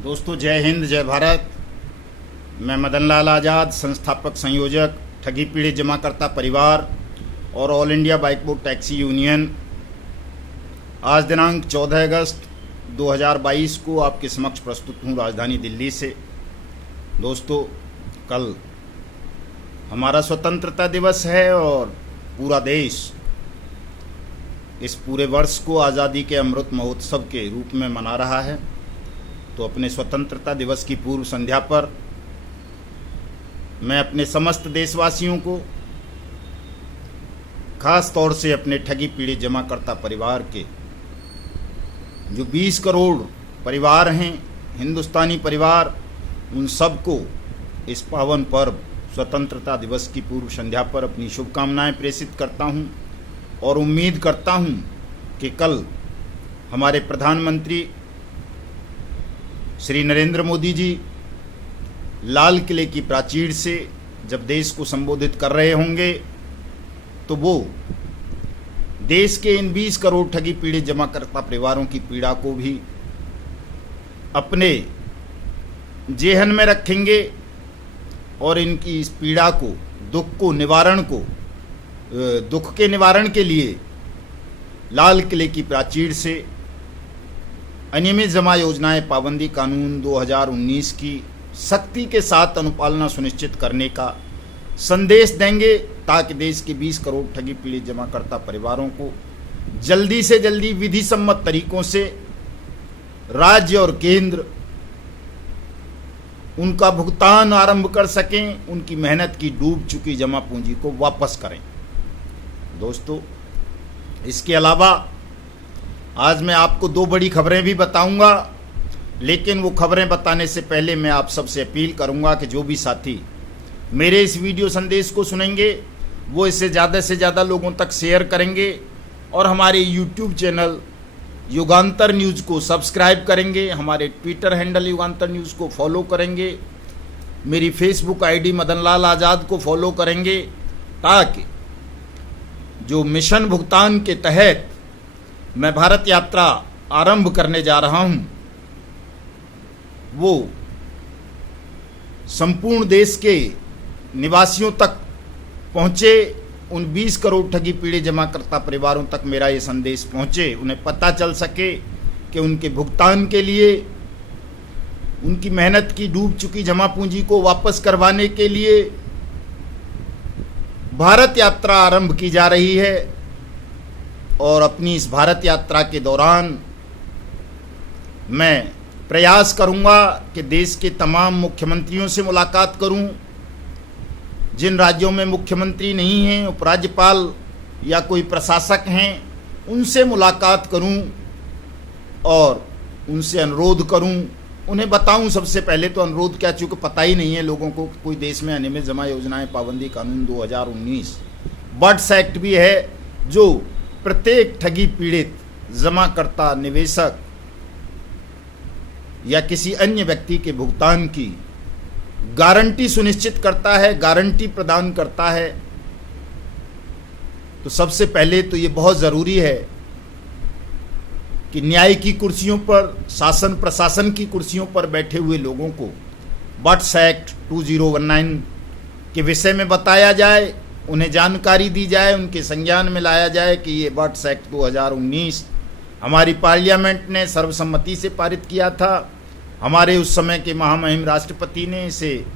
दोस्तों, जय हिंद, जय भारत। मैं मदन लाल आज़ाद, संस्थापक संयोजक ठगी पीड़ित जमाकर्ता परिवार और all India bike board taxi union, आज दिनांक 14 अगस्त 2022 को आपके समक्ष प्रस्तुत हूँ राजधानी दिल्ली से। दोस्तों, कल हमारा स्वतंत्रता दिवस है और पूरा देश इस पूरे वर्ष को आज़ादी के अमृत महोत्सव के रूप में मना रहा है। तो अपने स्वतंत्रता दिवस की पूर्व संध्या पर मैं अपने समस्त देशवासियों को, खास तौर से अपने ठगी पीड़ित जमाकर्ता परिवार के जो 20 करोड़ परिवार हैं, हिंदुस्तानी परिवार, उन सबको इस पावन पर्व स्वतंत्रता दिवस की पूर्व संध्या पर अपनी शुभकामनाएं प्रेषित करता हूं और उम्मीद करता हूं कि कल हमारे प्रधानमंत्री श्री नरेंद्र मोदी जी लाल किले की प्राचीर से जब देश को संबोधित कर रहे होंगे तो वो देश के इन 20 करोड़ ठगी पीड़ित जमाकर्ता परिवारों की पीड़ा को भी अपने जेहन में रखेंगे और इनकी इस पीड़ा को, दुख के निवारण के लिए लाल किले की प्राचीर से अनियमित जमा योजनाएं पाबंदी कानून 2019 की सख्ती के साथ अनुपालना सुनिश्चित करने का संदेश देंगे, ताकि देश के 20 करोड़ ठगी पीड़ित जमाकर्ता परिवारों को जल्दी से जल्दी विधि सम्मत तरीकों से राज्य और केंद्र उनका भुगतान आरंभ कर सकें, उनकी मेहनत की डूब चुकी जमा पूंजी को वापस करें। दोस्तों, इसके अलावा आज मैं आपको 2 बड़ी खबरें भी बताऊंगा, लेकिन वो खबरें बताने से पहले मैं आप सबसे अपील करूंगा कि जो भी साथी मेरे इस वीडियो संदेश को सुनेंगे वो इसे ज़्यादा से ज़्यादा लोगों तक शेयर करेंगे और हमारे YouTube चैनल युगांतर न्यूज़ को सब्सक्राइब करेंगे, हमारे ट्विटर हैंडल युगांतर न्यूज़ को फॉलो करेंगे, मेरी फेसबुक आईडी मदन लाल आज़ाद को फॉलो करेंगे, ताकि जो मिशन भुगतान के तहत मैं भारत यात्रा आरंभ करने जा रहा हूं, वो संपूर्ण देश के निवासियों तक पहुंचे, उन 20 करोड़ ठगी पीड़ित जमाकर्ता परिवारों तक मेरा ये संदेश पहुंचे, उन्हें पता चल सके कि उनके भुगतान के लिए, उनकी मेहनत की डूब चुकी जमा पूंजी को वापस करवाने के लिए भारत यात्रा आरंभ की जा रही है। और अपनी इस भारत यात्रा के दौरान मैं प्रयास करूंगा कि देश के तमाम मुख्यमंत्रियों से मुलाकात करूं, जिन राज्यों में मुख्यमंत्री नहीं हैं, उपराज्यपाल या कोई प्रशासक हैं, उनसे मुलाकात करूं और उनसे अनुरोध करूं, उन्हें बताऊं। सबसे पहले तो अनुरोध क्या, चूँकि पता ही नहीं है लोगों को कोई देश में अनियमित जमा योजनाएं पाबंदी कानून 2019 बट्स एक्ट भी है, जो प्रत्येक ठगी पीड़ित जमाकर्ता, निवेशक या किसी अन्य व्यक्ति के भुगतान की गारंटी सुनिश्चित करता है, गारंटी प्रदान करता है। तो सबसे पहले तो ये बहुत ज़रूरी है कि न्याय की कुर्सियों पर, शासन प्रशासन की कुर्सियों पर बैठे हुए लोगों को बट्स एक्ट 2019 के विषय में बताया जाए, उन्हें जानकारी दी जाए, उनके संज्ञान में लाया जाए कि ये बट्स एक्ट 2019 हमारी पार्लियामेंट ने सर्वसम्मति से पारित किया था। हमारे उस समय के महामहिम राष्ट्रपति ने इसे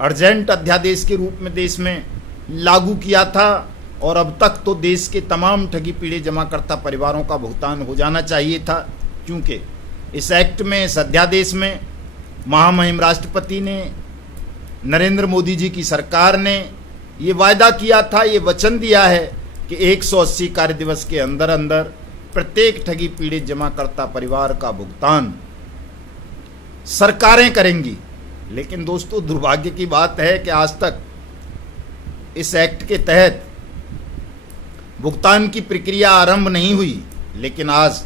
अर्जेंट अध्यादेश के रूप में देश में लागू किया था और अब तक तो देश के तमाम ठगी पीड़ित जमाकर्ता परिवारों का भुगतान हो जाना चाहिए था, क्योंकि इस एक्ट में, इस अध्यादेश में महामहिम राष्ट्रपति ने, नरेंद्र मोदी जी की सरकार ने ये वायदा किया था, ये वचन दिया है कि 180 कार्य दिवस के अंदर अंदर प्रत्येक ठगी पीड़ित जमाकर्ता परिवार का भुगतान सरकारें करेंगी। लेकिन दोस्तों, दुर्भाग्य की बात है कि आज तक इस एक्ट के तहत भुगतान की प्रक्रिया आरंभ नहीं हुई। लेकिन आज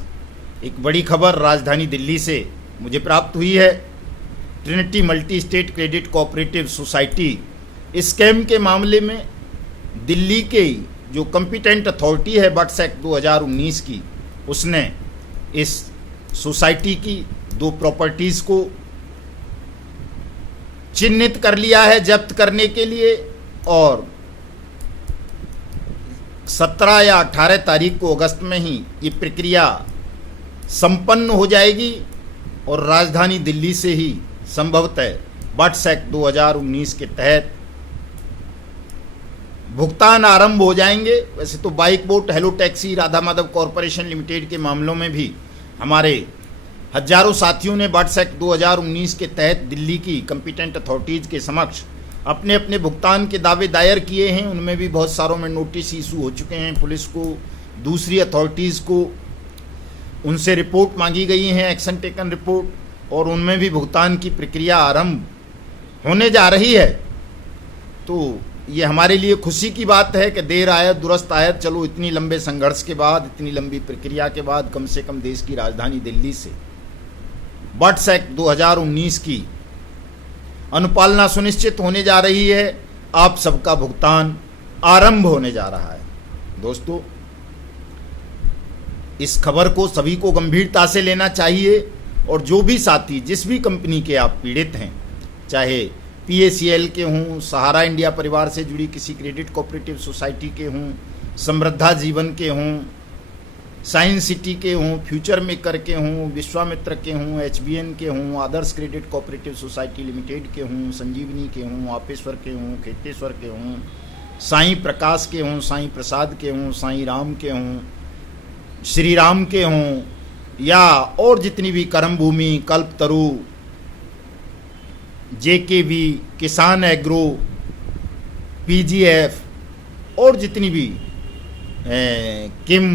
एक बड़ी खबर राजधानी दिल्ली से मुझे प्राप्त हुई है। Trinity multi state credit cooperative society scam के मामले में दिल्ली के जो कॉम्पिटेंट अथॉरिटी है बट्स एक्ट 2019 की, उसने इस सोसाइटी की 2 प्रॉपर्टीज़ को चिन्हित कर लिया है जब्त करने के लिए, और 17 या 18 तारीख को अगस्त में ही ये प्रक्रिया संपन्न हो जाएगी और राजधानी दिल्ली से ही संभवतः बट्स एक्ट 2019 के तहत भुगतान आरंभ हो जाएंगे। वैसे तो bike boat, hello taxi, Radha Madhav corporation limited के मामलों में भी हमारे हजारों साथियों ने बट्स एक्ट 2019 के तहत दिल्ली की कंपिटेंट अथॉरिटीज़ के समक्ष अपने अपने भुगतान के दावे दायर किए हैं। उनमें भी बहुत सारों में नोटिस इशू हो चुके हैं, पुलिस को, दूसरी अथॉरिटीज़ को, उनसे रिपोर्ट मांगी गई हैं, एक्शन टेकन रिपोर्ट, और उनमें भी भुगतान की प्रक्रिया आरंभ होने जा रही है। तो ये हमारे लिए खुशी की बात है कि देर आयत दुरुस्त आयत, चलो इतनी लंबे संघर्ष के बाद, इतनी लंबी प्रक्रिया के बाद कम से कम देश की राजधानी दिल्ली से बट्स एक्ट 2019 की अनुपालना सुनिश्चित होने जा रही है। आप सबका भुगतान आरंभ होने जा रहा है। दोस्तों, इस खबर को सभी को गंभीरता से लेना चाहिए, और जो भी साथी जिस भी कंपनी के आप पीड़ित हैं, चाहे PACL के हों, सहारा इंडिया परिवार से जुड़ी किसी क्रेडिट कोऑपरेटिव सोसाइटी के हों, समृद्धा जीवन के हों, साइंस सिटी के हों, फ्यूचर मेकर के हों, विश्वामित्र के हों, HBN के हों, आदर्श क्रेडिट कोऑपरेटिव सोसाइटी लिमिटेड के हों, संजीवनी के हों, आपेश्वर के हों, खेतेश्वर के हों, साईं प्रकाश के हों, साईं प्रसाद के हों, साईं राम के हों, श्री राम के हों, या और जितनी भी कर्म भूमि, कल्पतरु, JKV, किसान एग्रो, PGF, और जितनी भी किम,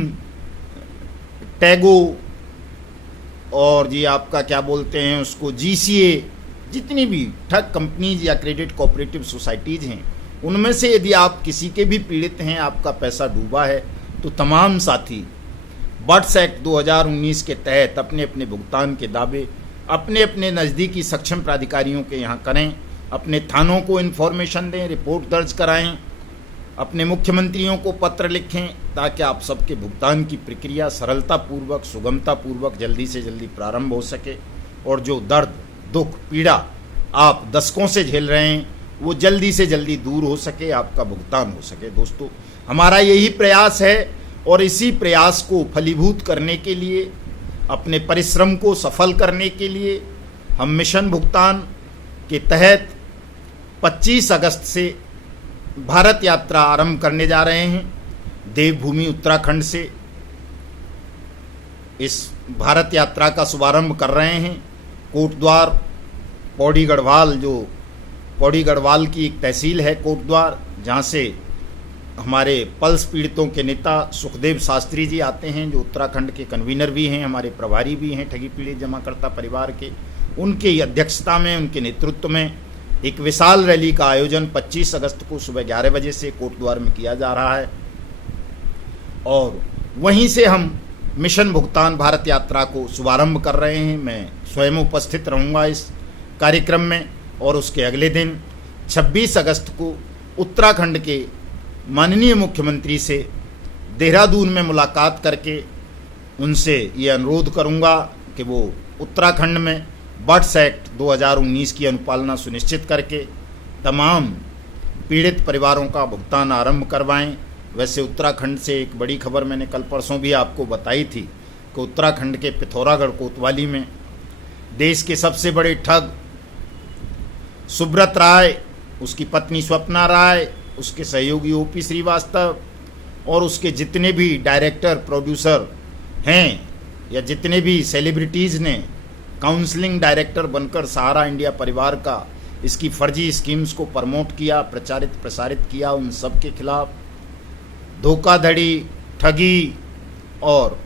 टैगो, और जी आपका क्या बोलते हैं उसको, GCA, जितनी भी ठग कंपनीज या क्रेडिट कोऑपरेटिव सोसाइटीज़ हैं, उनमें से यदि आप किसी के भी पीड़ित हैं, आपका पैसा डूबा है, तो तमाम साथी बट्स एक्ट 2019 के तहत अपने अपने भुगतान के दावे अपने अपने नज़दीकी सक्षम प्राधिकारियों के यहाँ करें, अपने थानों को इन्फॉर्मेशन दें, रिपोर्ट दर्ज कराएं, अपने मुख्यमंत्रियों को पत्र लिखें, ताकि आप सबके भुगतान की प्रक्रिया सरलतापूर्वक, सुगमतापूर्वक जल्दी से जल्दी प्रारंभ हो सके, और जो दर्द, दुख, पीड़ा आप दशकों से झेल रहे हैं, वो जल्दी से जल्दी दूर हो सके, आपका भुगतान हो सके। दोस्तों, हमारा यही प्रयास है, और इसी प्रयास को फलीभूत करने के लिए, अपने परिश्रम को सफल करने के लिए, हम मिशन भुगतान के तहत 25 अगस्त से भारत यात्रा आरंभ करने जा रहे हैं। देवभूमि उत्तराखंड से इस भारत यात्रा का शुभारंभ कर रहे हैं। कोटद्वार, पौड़ी गढ़वाल, जो पौड़ी गढ़वाल की एक तहसील है कोटद्वार, जहाँ से हमारे पल्स पीड़ितों के नेता सुखदेव शास्त्री जी आते हैं, जो उत्तराखंड के कन्वीनर भी हैं, हमारे प्रभारी भी हैं ठगी पीड़ित जमाकर्ता परिवार के। उनकी अध्यक्षता में, उनके नेतृत्व में एक विशाल रैली का आयोजन 25 अगस्त को सुबह 11 बजे से कोटद्वार में किया जा रहा है, और वहीं से हम मिशन भुगतान भारत यात्रा को शुभारंभ कर रहे हैं। मैं स्वयं उपस्थित रहूँगा इस कार्यक्रम में, और उसके अगले दिन 26 अगस्त को उत्तराखंड के माननीय मुख्यमंत्री से देहरादून में मुलाकात करके उनसे ये अनुरोध करूंगा कि वो उत्तराखंड में बट्स एक्ट 2019 की अनुपालना सुनिश्चित करके तमाम पीड़ित परिवारों का भुगतान आरंभ करवाएं। वैसे उत्तराखंड से एक बड़ी खबर मैंने कल परसों भी आपको बताई थी कि उत्तराखंड के पिथौरागढ़ कोतवाली में देश के सबसे बड़े ठग सुब्रत राय, उसकी पत्नी स्वप्ना राय, उसके सहयोगी OP श्रीवास्तव, और उसके जितने भी डायरेक्टर, प्रोड्यूसर हैं, या जितने भी सेलिब्रिटीज़ ने काउंसलिंग डायरेक्टर बनकर सहारा इंडिया परिवार का इसकी फर्जी स्कीम्स को प्रमोट किया, प्रचारित प्रसारित किया, उन सब के खिलाफ धोखाधड़ी, ठगी और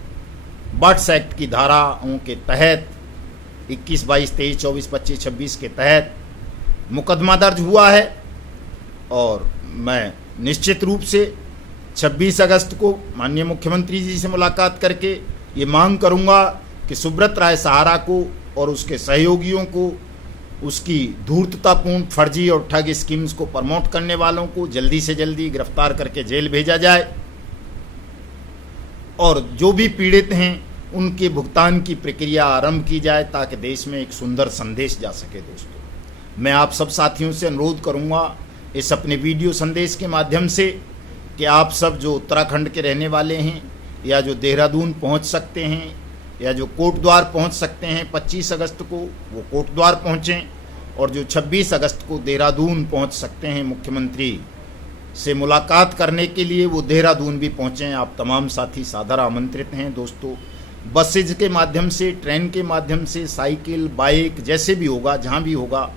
बट्स एक्ट की धाराओं के तहत 21, 22, 23, 24, 25, 26 के तहत मुकदमा दर्ज हुआ है। और मैं निश्चित रूप से 26 अगस्त को माननीय मुख्यमंत्री जी से मुलाकात करके ये मांग करूंगा कि सुब्रत राय सहारा को और उसके सहयोगियों को, उसकी धूर्ततापूर्ण फर्जी और ठग स्कीम्स को प्रमोट करने वालों को जल्दी से जल्दी गिरफ्तार करके जेल भेजा जाए, और जो भी पीड़ित हैं उनके भुगतान की प्रक्रिया आरंभ की जाए, ताकि देश में एक सुंदर संदेश जा सके। दोस्तों, मैं आप सब साथियों से अनुरोध करूंगा इस अपने वीडियो संदेश के माध्यम से कि आप सब जो उत्तराखंड के रहने वाले हैं या जो देहरादून पहुंच सकते हैं या जो कोटद्वार पहुंच सकते हैं 25 अगस्त को, वो कोटद्वार पहुंचें, और जो 26 अगस्त को देहरादून पहुंच सकते हैं मुख्यमंत्री से मुलाकात करने के लिए, वो देहरादून भी पहुंचें। आप तमाम साथी सादर आमंत्रित हैं दोस्तों। बसेज के माध्यम से, ट्रेन के माध्यम से, साइकिल, बाइक, जैसे भी होगा, जहां भी होगा,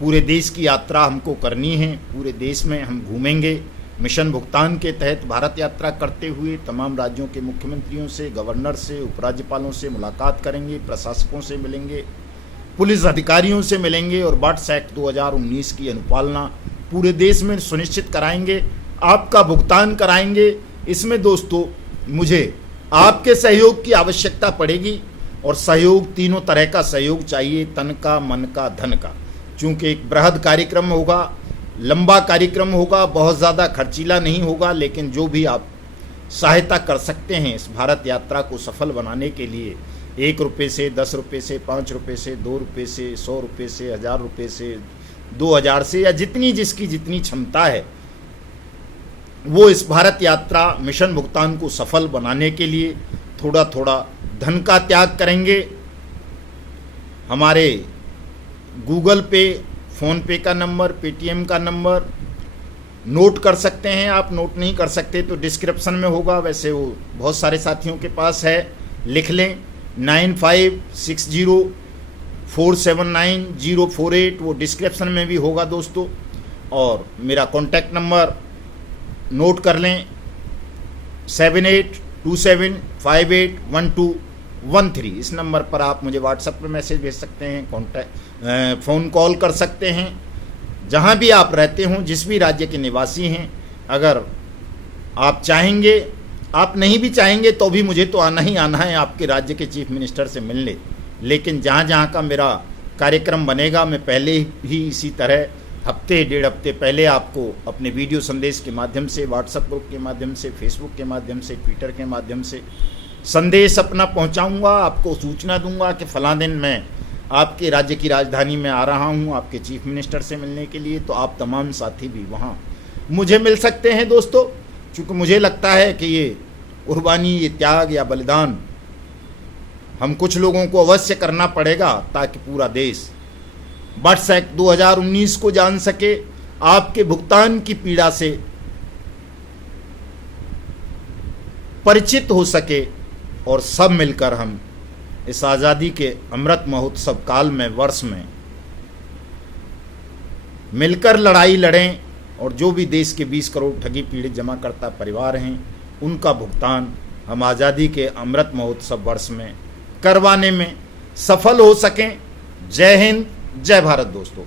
पूरे देश की यात्रा हमको करनी है। पूरे देश में हम घूमेंगे। मिशन भुगतान के तहत भारत यात्रा करते हुए तमाम राज्यों के मुख्यमंत्रियों से, गवर्नर से, उपराज्यपालों से मुलाकात करेंगे, प्रशासकों से मिलेंगे, पुलिस अधिकारियों से मिलेंगे और बॉट्स एक्ट 2019 की अनुपालना पूरे देश में सुनिश्चित कराएंगे, आपका भुगतान कराएंगे। इसमें दोस्तों मुझे आपके सहयोग की आवश्यकता पड़ेगी, और सहयोग तीनों तरह का सहयोग चाहिए, तन का, मन का, धन का। चूँकि एक बृहद कार्यक्रम होगा, लंबा कार्यक्रम होगा, बहुत ज़्यादा खर्चीला नहीं होगा, लेकिन जो भी आप सहायता कर सकते हैं इस भारत यात्रा को सफल बनाने के लिए, 1 रुपये से, 10 रुपये से, 5 रुपये से, 2 रुपये से, 100 रुपये से, 1000 रुपये से, 2000 से, या जितनी जिसकी जितनी क्षमता है, वो इस भारत यात्रा मिशन भुगतान को सफल बनाने के लिए थोड़ा थोड़ा धन का त्याग करेंगे। हमारे गूगल पे, फ़ोन पे का नंबर, पेटीएम का नंबर नोट कर सकते हैं आप। नोट नहीं कर सकते तो डिस्क्रिप्शन में होगा, वैसे वो बहुत सारे साथियों के पास है, लिख लें। 9560479048, वो डिस्क्रिप्शन में भी होगा दोस्तों। और मेरा कॉन्टैक्ट नंबर नोट कर लें, 7827581213। इस नंबर पर आप मुझे व्हाट्सएप पर मैसेज भेज सकते हैं, फ़ोन कॉल कर सकते हैं। जहां भी आप रहते हों, जिस भी राज्य के निवासी हैं, अगर आप चाहेंगे, आप नहीं भी चाहेंगे तो भी मुझे तो आना ही आना है आपके राज्य के चीफ मिनिस्टर से मिलने। लेकिन जहां जहां का मेरा कार्यक्रम बनेगा, मैं पहले ही इसी तरह हफ्ते 1.5 हफ्ते पहले आपको अपने वीडियो संदेश के माध्यम से, व्हाट्सएप ग्रुप के माध्यम से, फेसबुक के माध्यम से, ट्विटर के माध्यम से संदेश अपना पहुंचाऊंगा, आपको सूचना दूंगा कि फ़लाँ दिन मैं आपके राज्य की राजधानी में आ रहा हूं आपके चीफ मिनिस्टर से मिलने के लिए। तो आप तमाम साथी भी वहां मुझे मिल सकते हैं दोस्तों। क्योंकि मुझे लगता है कि ये कुर्बानी, ये त्याग या बलिदान हम कुछ लोगों को अवश्य करना पड़ेगा, ताकि पूरा देश बॉट्स एक्ट 2019 को जान सके, आपके भुगतान की पीड़ा से परिचित हो सके, और सब मिलकर हम इस आज़ादी के अमृत महोत्सव काल में, वर्ष में मिलकर लड़ाई लड़ें, और जो भी देश के 20 करोड़ ठगी पीड़ित जमाकर्ता परिवार हैं, उनका भुगतान हम आज़ादी के अमृत महोत्सव वर्ष में करवाने में सफल हो सकें। जय हिंद, जय भारत दोस्तों।